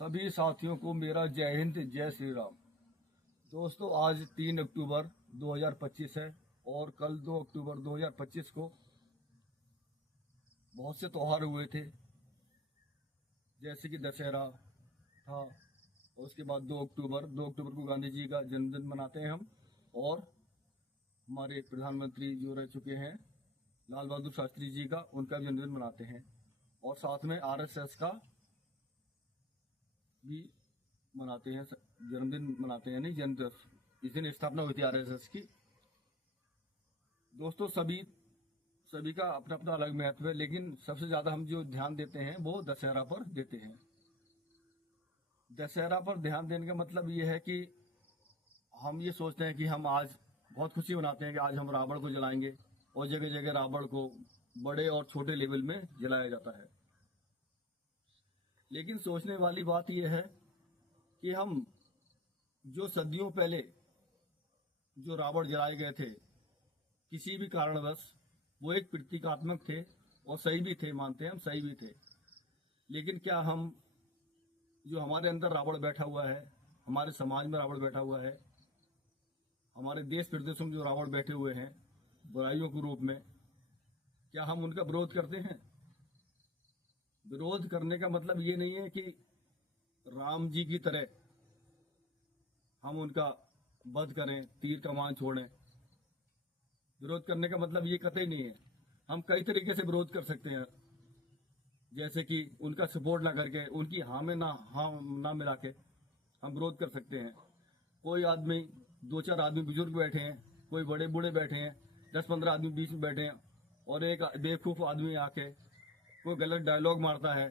सभी साथियों को मेरा जय हिंद जय श्री राम। दोस्तों, आज 3 अक्टूबर 2025 है और कल 2 अक्टूबर 2025 को बहुत से त्यौहार हुए थे, जैसे कि दशहरा था। और उसके बाद 2 अक्टूबर को गांधी जी का जन्मदिन मनाते हैं हम, और हमारे प्रधानमंत्री जो रह चुके हैं लाल बहादुर शास्त्री जी का, उनका जन्मदिन मनाते हैं। और साथ में आरएसएस का भी मनाते हैं, जन्मदिन मनाते हैं, नहीं जन्मदिन, इस दिन स्थापना हुई थी आरएसएस की। दोस्तों, सभी का अपना अपना अलग महत्व है, लेकिन सबसे ज्यादा हम जो ध्यान देते हैं वो दशहरा पर देते हैं। दशहरा पर ध्यान देने का मतलब ये है कि हम ये सोचते हैं कि हम आज बहुत खुशी मनाते हैं कि आज हम रावण को जलाएंगे, और जगह जगह रावण को बड़े और छोटे लेवल में जलाया जाता है। लेकिन सोचने वाली बात यह है कि हम जो सदियों पहले जो रावण जलाए गए थे, किसी भी कारणवश वो एक प्रतीकात्मक थे और सही भी थे, मानते हैं हम सही भी थे। लेकिन क्या हम जो हमारे अंदर रावण बैठा हुआ है, हमारे समाज में रावण बैठा हुआ है, हमारे देश प्रदेशों में जो रावण बैठे हुए हैं बुराइयों के रूप में, क्या हम उनका विरोध करते हैं? विरोध करने का मतलब ये नहीं है कि राम जी की तरह हम उनका वध करें, तीर कमान छोड़ें। विरोध करने का मतलब ये कतई नहीं है। हम कई तरीके से विरोध कर सकते हैं, जैसे कि उनका सपोर्ट ना करके, उनकी हाँ में ना मिला के हम विरोध कर सकते हैं। कोई आदमी, 2-4 आदमी बुजुर्ग बैठे हैं, कोई बड़े बूढ़े बैठे हैं, 10-15 आदमी बीच में बैठे हैं, और एक बेवकूफ आदमी आके कोई गलत डायलॉग मारता है,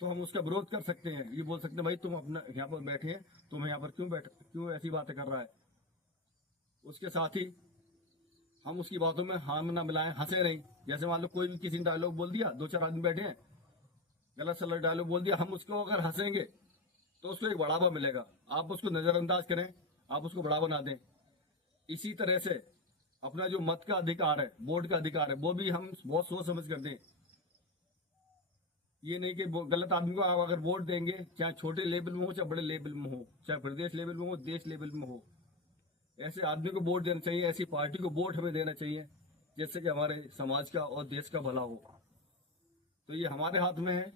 तो हम उसका विरोध कर सकते हैं। ये बोल सकते हैं, भाई तुम अपना यहाँ पर बैठे हैं, तुम यहाँ पर क्यों ऐसी बातें कर रहा है। उसके साथ ही हम उसकी बातों में हाँ में ना मिलाएं, हंसे नहीं। जैसे मान लो कोई भी किसी ने डायलॉग बोल दिया, 2-4 आदमी बैठे हैं, गलत सलत डायलॉग बोल दिया, हम उसको अगर हंसेंगे तो उसको एक बढ़ावा मिलेगा। आप उसको नजरअंदाज करें, आप उसको बढ़ावा ना दें। इसी तरह से अपना जो मत का अधिकार है, वोट का अधिकार है, वो भी हम बहुत सोच समझ कर दें। ये नहीं कि गलत आदमी को अगर वोट देंगे, चाहे छोटे लेवल में हो चाहे बड़े लेवल में हो, चाहे प्रदेश लेवल में हो देश लेवल में हो, ऐसे आदमी को वोट देना चाहिए, ऐसी पार्टी को वोट हमें देना चाहिए जिससे कि हमारे समाज का और देश का भला हो। तो ये हमारे हाथ में है।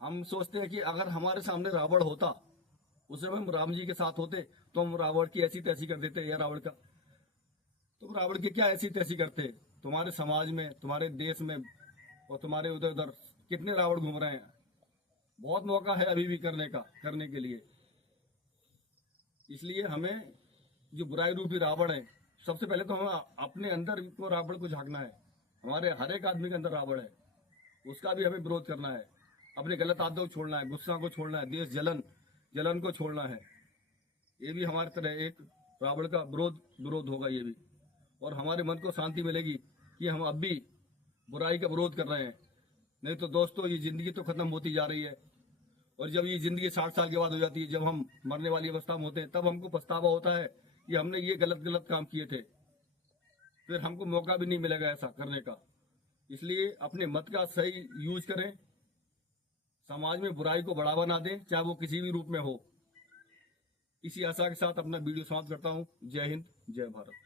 हम सोचते हैं कि अगर हमारे सामने रावण होता, उस समय हम राम जी के साथ होते, तो हम रावण की ऐसी तैसी कर देते। या रावण का, तुम रावण की क्या ऐसी तैसी करते? तुम्हारे समाज में, तुम्हारे देश में और तुम्हारे उधर उधर कितने रावण घूम रहे हैं। बहुत मौका है अभी भी करने के लिए। इसलिए हमें जो बुराई रूपी रावण है, सबसे पहले तो हमें अपने अंदर को रावण को झांकना है। हमारे हर एक आदमी के अंदर रावण है, उसका भी हमें विरोध करना है। अपने गलत आदतों को छोड़ना है, गुस्सा को छोड़ना है, देश जलन को छोड़ना है। ये भी हमारी तरह एक रावण का विरोध होगा ये भी। और हमारे मन को शांति मिलेगी कि हम अब भी बुराई का विरोध कर रहे हैं। नहीं तो दोस्तों, ये जिंदगी तो खत्म होती जा रही है, और जब ये जिंदगी 60 साल के बाद हो जाती है, जब हम मरने वाली अवस्था में होते हैं, तब हमको पछतावा होता है कि हमने ये गलत काम किए थे। फिर हमको मौका भी नहीं मिलेगा ऐसा करने का। इसलिए अपने मत का सही यूज करें, समाज में बुराई को बढ़ावा ना दें, चाहे वो किसी भी रूप में हो। इसी आशा के साथ अपना वीडियो समाप्त करता हूं। जय हिंद, जय भारत।